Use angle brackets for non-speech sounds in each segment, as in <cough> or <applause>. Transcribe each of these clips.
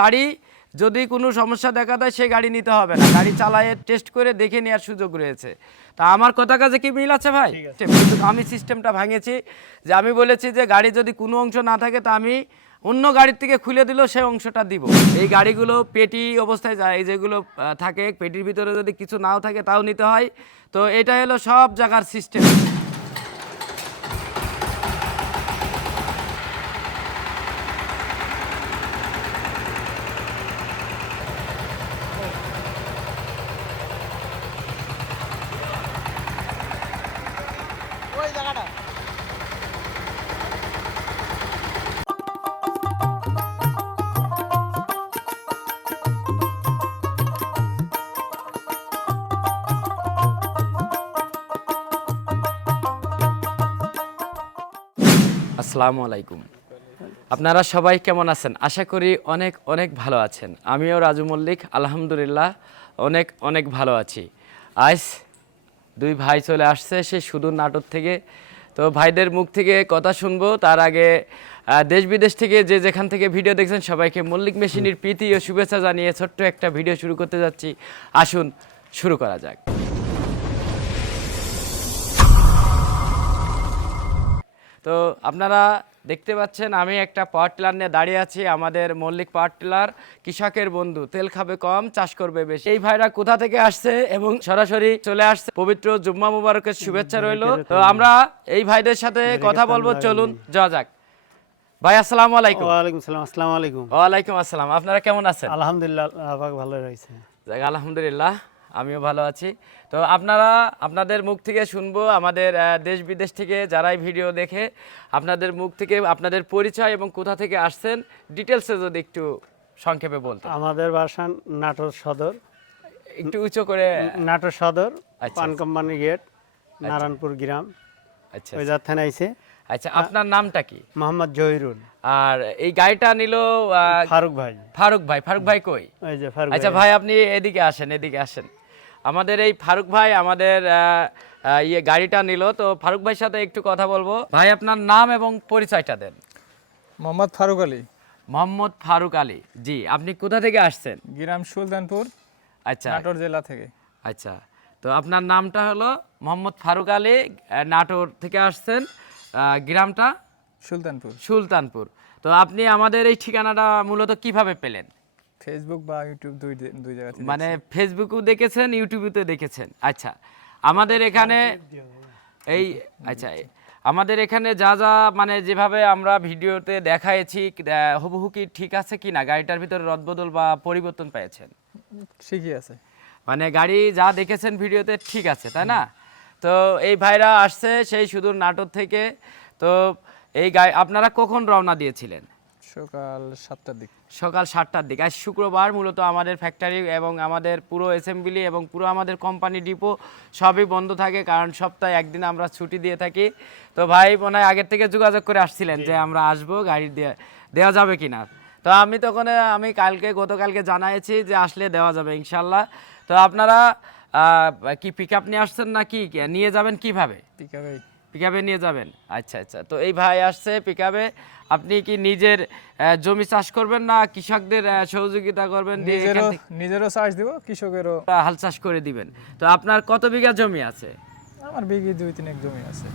গাড়ি যদি কোনো সমস্যা দেখা দেয় সেই গাড়ি নিতে হবে না। গাড়ি চালায় টেস্ট করে দেখে নেওয়ার সুযোগ রয়েছে। তা আমার কথা কাছে কি মিল আছে ভাই? কিন্তু আমি সিস্টেমটা ভাঙেছি যে আমি বলেছি যে গাড়ি যদি কোনো অংশ না থাকে তা আমি অন্য গাড়ির থেকে খুলে দিলেও সেই অংশটা দিব। এই গাড়িগুলো পেটি অবস্থায় যায় এই যেগুলো থাকে পেটির ভিতরে যদি কিছু নাও থাকে তাও নিতে হয়। তো এটা হলো সব জায়গার সিস্টেম আসসালামু আলাইকুম। আপনারা সবাই কেমন আছেন? আশা করি অনেক অনেক ভালো আছেন। আমিও রাজু মল্লিক, আলহামদুলিল্লাহ, অনেক অনেক ভালো আছি। আজ দুই ভাই চলে আসছে সে সুদূর নাটক থেকে। তো ভাইদের মুখ থেকে কথা শুনব। তার আগে দেশ বিদেশ থেকে যে যেখান থেকে ভিডিও দেখছেন, সবাইকে মল্লিক মেশিনের প্রীতি ও শুভেচ্ছা জানিয়ে ছোট্ট একটা ভিডিও শুরু করতে যাচ্ছি। আসুন, শুরু করা যাক। তো আপনারা দেখতে পাচ্ছেন আমি একটা পাওয়ার টিলার নিয়ে দাঁড়িয়ে আছি আমাদের মল্লিক পাওয়ার টিলার। কৃষকের বন্ধু তেল খাবে কম চাষ করবে বেশি। এই ভাইরা কোথা থেকে আসছে এবং সরাসরি চলে আসছে? পবিত্র জুম্মা মুবারকের শুভেচ্ছা রইল। তো আমরা এই ভাইদের সাথে কথা বলব চলুন যাওয়া যাক। ভাই আসসালামু আলাইকুম। ওয়ালাইকুম সালাম আসসালামু আলাইকুম। ওয়ালাইকুম আসসালাম। আপনারা কেমন আছেন? আলহামদুলিল্লাহ ভালো রয়েছে। আলহামদুলিল্লাহ। আমিও ভালো আছি। তো আপনারা আপনাদের মুখ থেকে শুনব আমাদের দেশ বিদেশ থেকে যারাই ভিডিও দেখে আপনাদের মুখ থেকে আপনাদের পরিচয় এবং কোথা থেকে আসছেন ডিটেলসে যদি একটু সংক্ষেপে বলতেন। আমাদের বাসা নাটোর সদর। একটু উঁচু করে নাটোর সদর আচ্ছা, পান কোম্পানি গেট নারায়ণপুর গ্রাম। আচ্ছা। ওই থানায় আইছে আচ্ছা আপনার নামটা কি? মোহাম্মদ জহিরুল। আর এই গাড়িটা নিল ফারুক ভাই। ফারুক ভাই ফারুক ভাই কই? ওই যে ফারুক আচ্ছা ভাই। আপনি এদিকে আসেন এদিকে আসেন। আমাদের এই ফারুক ভাই আমাদের ইয়ে গাড়িটা নিল তো ফারুক ভাইয়ের সাথে একটু কথা বলব। ভাই আপনার নাম এবং পরিচয়টা দেন। মোহাম্মদ ফারুক আলী। মোহাম্মদ ফারুক আলী। জি আপনি কোথা থেকে আসছেন? গ্রাম সুলতানপুর আচ্ছা। নাটোর জেলা থেকে। আচ্ছা তো আপনার নামটা হলো মোহাম্মদ ফারুক আলী নাটোর থেকে আসছেন। গ্রামটা? সুলতানপুর। সুলতানপুর। তো আপনি আমাদের এই ঠিকানাটা মূলত কীভাবে পেলেন? ফেসবুক বা ইউটিউব দুই দুই জায়গা মানে ফেসবুকেও দেখেছেন ইউটিউবেও দেখেছেন। আচ্ছা আমাদের এখানে এই আচ্ছা আমাদের এখানে যা যা মানে যেভাবে আমরা ভিডিওতে দেখাইছি হুবহু কি ঠিক আছে কি না? গাড়িটার ভিতরে রদবদল বা পরিবর্তন পেয়েছেন? ঠিকই আছে। মানে গাড়ি যা দেখেছেন ভিডিওতে ঠিক আছে তাই না? তো এই ভাইরা আসছে সেই সুদূর নাটোর থেকে। তো এই গাড়ি আপনারা কখন রওনা দিয়েছিলেন? সকাল সাতটার দিক। সকাল সাতটার দিক। আজ শুক্রবার মূলত আমাদের ফ্যাক্টরি এবং আমাদের পুরো অ্যাসেম্বলি এবং পুরো আমাদের কোম্পানি ডিপো সবই বন্ধ থাকে কারণ সপ্তাহে একদিন আমরা ছুটি দিয়ে থাকি। তো ভাই মনে হয় আগের থেকে যোগাযোগ করে আসছিলেন যে আমরা আসব গাড়ি দিয়ে দেওয়া যাবে কি না তো আমি তখন আমি কালকে গতকালকে জানাইছি যে আসলে দেওয়া যাবে ইনশাল্লাহ। তো আপনারা কি পিক আপ নিয়ে আসছেন না কি নিয়ে যাবেন কীভাবে? পিকাবে পিকাবে নিয়ে যাবেন? আচ্ছা আচ্ছা। তো এই ভাই আসছে পিকাবে আপনি কি নিজের জমি চাষ করবেন না কৃষকদের সহযোগিতা করবেন? নিজেরও নিজেরও চার্জ দিব কৃষকেরও। হাল চাষ করে দিবেন। তো আপনার কত বিঘা জমি আছে? আমার বিঘি দুই তিনেক জমি আছে।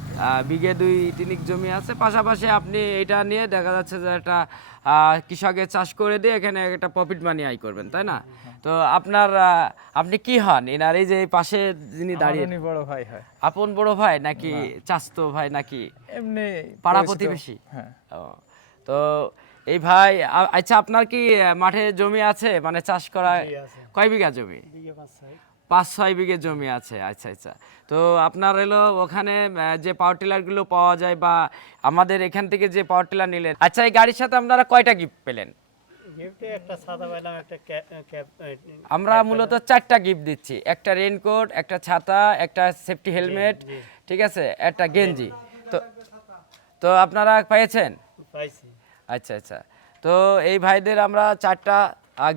বিঘে দুই তিনিক জমি আছে। পাশাপাশি আপনি এটা নিয়ে দেখা যাচ্ছে যে একটা আহ, কৃষকের চাষ করে দিয়ে এখানে একটা প্রফিট মানি আয় করবেন তাই না? তো আপনার আপনি কি হন? এনার এই যে পাশে যিনি দাঁড়িয়ে বড় ভাই হয়। আপন বড় ভাই নাকি চাস্তো ভাই নাকি এমনি পাড়া প্রতিবেশী? হ্যাঁ। তো এই ভাই আচ্ছা আপনার কি মাঠে জমি আছে? মানে চাষ করা কয় বিঘা জমি? পাঁচ ছয়। বিঘে জমি আছে আচ্ছা আচ্ছা। তো আপনার এলো ওখানে যে পাওয়ার টিলারগুলো পাওয়া যায় বা আমাদের এখান থেকে যে পাওয়ার টিলার নিলেন। আচ্ছা এই গাড়ির সাথে আপনারা কয়টা গিফট পেলেন? আমরা মূলত চারটা গিফট দিচ্ছি। একটা রেনকোট একটা ছাতা একটা সেফটি হেলমেট ঠিক আছে? একটা গেঞ্জি। তো তো আপনারা পেয়েছেন আচ্ছা আচ্ছা। তো এই ভাইদের আমরা চারটা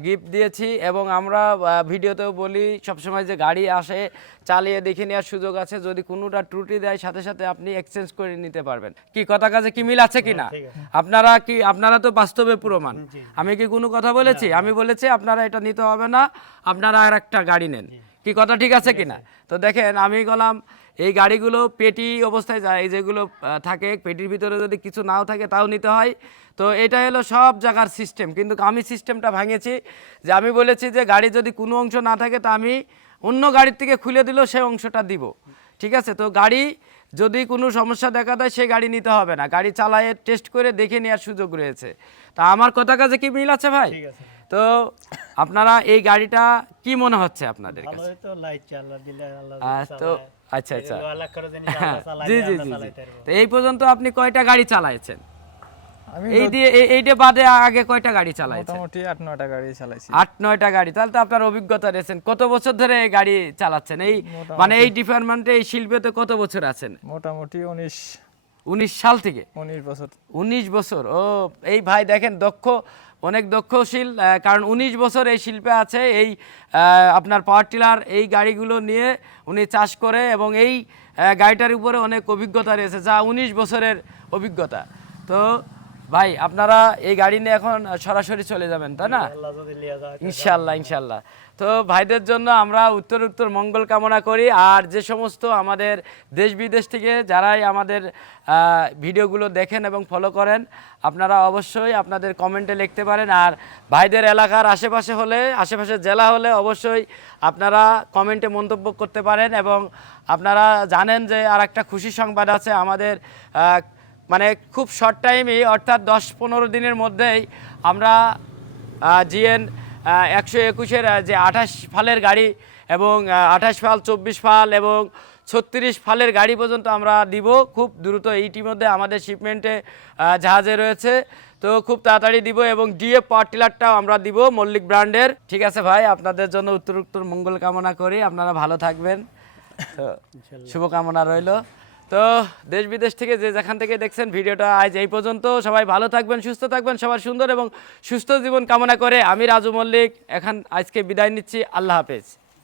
গিফট দিয়েছি এবং আমরা ভিডিওতেও বলি সবসময় যে গাড়ি আসে চালিয়ে দেখে নেওয়ার সুযোগ আছে। যদি কোনোটা ত্রুটি দেয় সাথে সাথে আপনি এক্সচেঞ্জ করে নিতে পারবেন। কি কথা কাছে কি মিল আছে কি না আপনারা কি আপনারা তো বাস্তবে প্রমাণ। আমি কি কোনো কথা বলেছি? আমি বলেছি আপনারা এটা নিতে হবে না। আপনারা আর একটা গাড়ি নেন। কি কথা ঠিক আছে কিনা? তো দেখেন আমি গেলাম এই গাড়িগুলো পেটি অবস্থায় যায় এই যেগুলো থাকে পেটির ভিতরে যদি কিছু নাও থাকে তাও নিতে হয়। তো এটা হলো সব জায়গার সিস্টেম কিন্তু আমি সিস্টেমটা ভাঙেছি যে আমি বলেছি যে গাড়ি যদি কোনো অংশ না থাকে তা আমি অন্য গাড়ির থেকে খুলে দিলেও সেই অংশটা দিব। ঠিক আছে? তো গাড়ি যদি কোনো সমস্যা দেখা দেয় সেই গাড়ি নিতে হবে না। গাড়ি চালায় টেস্ট করে দেখে নেওয়ার সুযোগ রয়েছে। তা আমার কথা কাজে কি মিল আছে ভাই? তো আপনারা এই গাড়িটা কি মনে হচ্ছে আপনাদের কাছে? তো আচ্ছা আচ্ছা। <laughs> জি জি জি জি। তো এই পর্যন্ত আপনি কয়টা গাড়ি চালাইছেন? এই দিয়ে এই- এইটা বাদে আগে কয়টা গাড়ি চালাইছেন? মোটামুটি আট নয়টা গাড়ি চালাইছি। আট নয়টা গাড়ি। তাহলে তো আপনার অভিজ্ঞতা রয়েছেন। কত বছর ধরে এই গাড়ি চালাচ্ছেন? এই মানে এই ডিপার্টমেন্টে এই শিল্পেতে কত বছর আছেন? মোটামুটি উনিশ উনিশ সাল থেকে। উনিশ বছর। উনিশ বছর ও এই ভাই দেখেন দক্ষ অনেক দক্ষশীল কারণ উনিশ বছর এই শিল্পে আছে এই আপনার পাওয়ার টিলার এই গাড়িগুলো নিয়ে উনি চাষ করে এবং এই গাড়িটার উপরে অনেক অভিজ্ঞতা রয়েছে যা উনিশ বছরের অভিজ্ঞতা। তো ভাই আপনারা এই গাড়ি নিয়ে এখন সরাসরি চলে যাবেন তাই না? ইনশাল্লাহ ইনশাল্লাহ তো ভাইদের জন্য আমরা উত্তর উত্তর মঙ্গল কামনা করি। আর যে সমস্ত আমাদের দেশ বিদেশ থেকে যারাই আমাদের ভিডিওগুলো দেখেন এবং ফলো করেন আপনারা অবশ্যই আপনাদের কমেন্টে লিখতে পারেন। আর ভাইদের এলাকার আশেপাশে হলে আশেপাশের জেলা হলে অবশ্যই আপনারা কমেন্টে মন্তব্য করতে পারেন এবং আপনারা জানেন যে আর একটা খুশি সংবাদ আছে আমাদের মানে খুব শর্ট টাইমেই অর্থাৎ দশ পনেরো দিনের মধ্যেই আমরা জিএন একশো একুশের যে আঠাশ ফালের গাড়ি এবং আঠাশ ফাল চব্বিশ ফাল এবং ছত্রিশ ফালের গাড়ি পর্যন্ত আমরা দিব। খুব দ্রুত এইটির মধ্যে আমাদের শিপমেন্টে জাহাজে রয়েছে। তো খুব তাড়াতাড়ি দিব এবং ডিএফ পাওয়ার টিলারটাও আমরা দিব মল্লিক ব্র্যান্ডের। ঠিক আছে ভাই আপনাদের জন্য উত্তর উত্তর মঙ্গল কামনা করি। আপনারা ভালো থাকবেন। শুভকামনা রইল। তো দেশ বিদেশ থেকে যে যেখান থেকে দেখছেন ভিডিওটা আজ এই পর্যন্ত। সবাই ভালো থাকবেন, সুস্থ থাকবেন, সবার সুন্দর এবং সুস্থ জীবন কামনা করে আমি রাজু মল্লিক। এখন আজকে বিদায় নিচ্ছি। আল্লাহ হাফেজ।